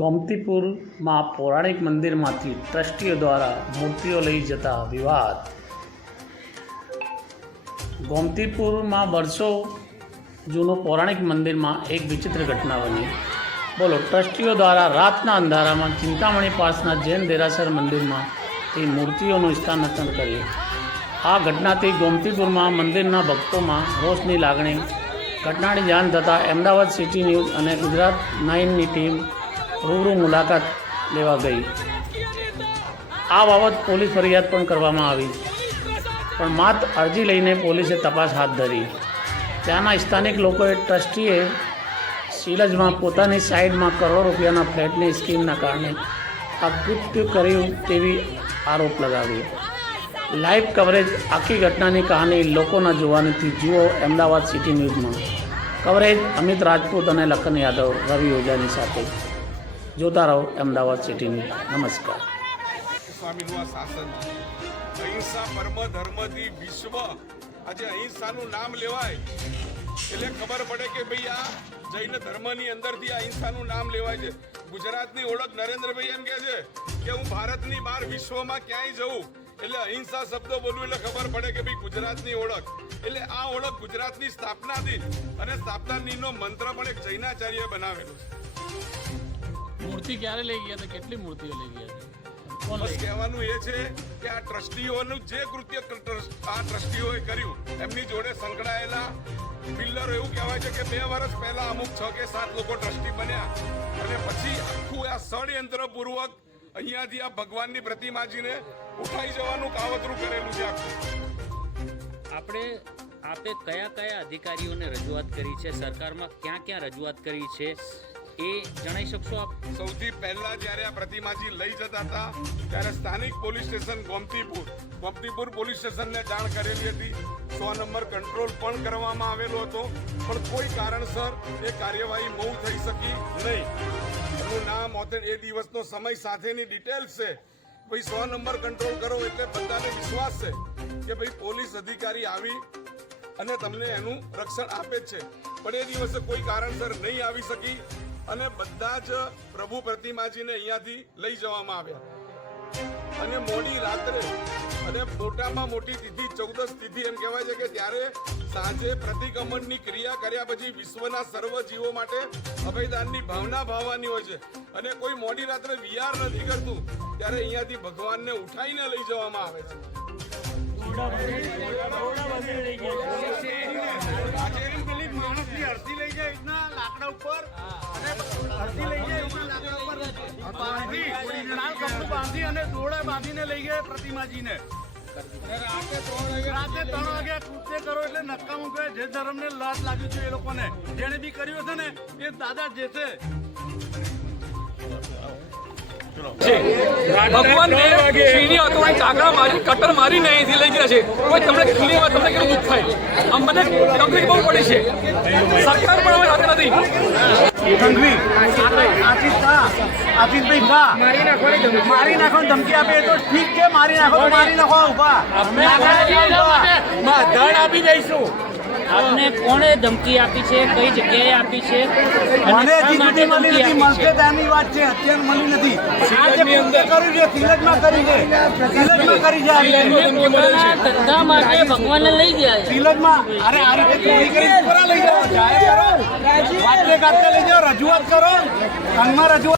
ગોમતીપુરમાં પૌરાણિક મંદિરમાંથી ટ્રસ્ટીઓ દ્વારા મૂર્તિઓ લઈ જતા વિવાદ. ગોમતીપુરમાં વર્ષો જૂનું પૌરાણિક મંદિરમાં એક વિચિત્ર ઘટના બની. બોલો, ટ્રસ્ટીઓ દ્વારા રાતના અંધારામાં ચિંતામણી પાસના જૈન દેરાસર મંદિરમાં એ મૂર્તિઓનું સ્થાનાંતર કર્યું. આ ઘટનાથી ગોમતીપુરમાં મંદિરના ભક્તોમાં રોષની લાગણી, ઘટનાની જાણ થતાં અમદાવાદ સિટી ન્યૂઝ અને ગુજરાત નાઇનની ટીમ રૂબરૂ મુલાકાત લેવા ગઈ. આ બાબત પોલીસ ફરિયાદ પણ કરવામાં આવી. પણ માત્ર અરજી લઈને પોલીસે તપાસ હાથ ધરી. ત્યાંના સ્થાનિક લોકોએ ટ્રસ્ટીએ સિલજમાં પોતાની સાઈડમાં કરોડો રૂપિયાના ફ્લેટની સ્કીમના કારણે અકૃત્ય કર્યું તેવી આરોપ લગાવ્યો. લાઈવ કવરેજ આખી ઘટનાની કહાની લોકોના જોવાનીથી જુઓ અમદાવાદ સિટી ન્યૂઝમાં. કવરેજ અમિત રાજપૂત અને લખન યાદવ, રવિ ઓજાની સાથે. જોતા રહો, અમદાવાદ સિટીની. નમસ્કાર. વિશ્વ. આજે અહિંસાનું નામ લેવાય. એટલે ખબર પડે કે ભાઈ આ જૈન ધર્મની અંદરથી અહિંસાનું નામ લેવાય છે. ગુજરાતની ઓળખ નરેન્દ્રભાઈ એમ કહે છે કે હું ભારતની બહાર વિશ્વમાં ક્યાંય જઉં. એટલે અહિંસા શબ્દ બોલું એટલે ખબર પડે કે ભાઈ ગુજરાતની ઓળખ. એટલે આ ઓળખ ગુજરાતની સ્થાપના દિન અને સ્થાપના દિનનો મંત્ર પણ એક જૈનાચાર્ય બનાવેલો છે. મૂર્તિ ક્યારે લઈ ગયા હતા? કેટલી મૂર્તિઓ લઈ ગયા કોણ બસ કહેવાનું એ છે કે આ ટ્રસ્ટીઓનું જે કૃત્ય ટ્રસ્ટ- આ ટ્રસ્ટીઓએ કર્યું એમની જોડે સંકળાયેલા બિલ્ડરો એવું કહેવાય છે કે બે વર્ષ પહેલા અમુક છ કે સાત લોકો ટ્રસ્ટી બન્યા. અને પછી આખું આ ષડયંત્ર પૂર્વક અહીંયાથી આ ભગવાનની પ્રતિમાજીને ઉઠાઈ જવાનું કાવતરું કરેલું છે આપણે આપે કયા કયા અધિકારીઓને રજૂઆત કરી છે? સરકારમાં ક્યાં ક્યાં રજૂઆત કરી છે? એ જણાઈ શકશો આપ? સૌથી પહેલા જ્યારે આ પ્રતિમાજી લઈ જતા હતા, ત્યારે સ્થાનિક police station Gomtipur. Gomtipur police સ્ટેશનને જાણ કરેલી હતી. સો નંબર કંટ્રોલ પણ કરવામાં આવેલો હતો, પણ કોઈ કારણસર એ કાર્યવાહી બહુ થઈ શકી નહીં. એનું નામ એ દિવસનો સમય સાથેની ડિટેલ્સ છે. ભાઈ, સો નંબર કંટ્રોલ કરો એટલે બધાને વિશ્વાસ છે કે ભાઈ, પોલીસ અધિકારી આવી અને તમને એનું રક્ષણ આપે જ છે. પણ એ દિવસે કોઈ કારણસર નહીં આવી શકી અને બધા જ પ્રભુ પ્રતિમાજીને અહીંયાથી લઈ જવામાં આવ્યા. અને મોડી રાત્રે, અને મોટામાં મોટી તિથિ, ચૌદસ તિથિ એમ કહેવાય છે કે ત્યારે સાંજે પ્રતિક્રમણની ક્રિયા કર્યા પછી વિશ્વના સર્વ જીવો માટે અભયદાનની ભાવના ભાવવાની હોય છે. અને કોઈ મોડી રાત્રે વિહાર નથી કરતું, ત્યારે અહીંયાથી ભગવાનને ઉઠાઈને લઈ જવામાં આવે છે. અડધી લઈ જાય લાકડા અને દોરડા બાંધીને લઈ ગયા પ્રતિમાજીને. રાતે ત્રણ વાગ્યા કૃત્ય કરો એટલે નક્કામું કહે, જે ધર્મને લાત લાગ્યું છે એ લોકોને. જેને બી કર્યું છે ને, એ દાદા જે છે ભગવાનને સીડી અથવા ચાકડા મારી કટર મારીને અહીંથી લઈ ગયા છે. કોઈ તમને ખીલીમાં તમને કેટલું દુઃખ થાય? આમ મને તકલીફ બહુ પડી છે. સરકાર પણ હવે સાથે નથી. કંગવી વાહ શાહ આશીષભાઈ મારી નાખવાની ધમકી આપે તો ઠીક છે મારી નાખો મારી નાખો ઊભા. ધન આપી દઈશું. આપને કોણે ધમકી આપી છે? કઈ જગ્યાએ આપી છે? મને અને શા માટે મળી ધમકી નથી આપી છે? ત્યાંની વાત છે અત્યારે મળી નથી. કર્યું છે? તિલકમાં કરી છે? તિલકમાં કરી છે ધંધા માટે ભગવાનને લઈ ગયા છે. તિલકમાં અરે આ રીતે ચોરી કરી ઉપર લઈ જાઓ જાહેર કરો. વાતે ગાતે લઈ જાઓ રજૂઆત કરો. સંઘમાં રજૂઆત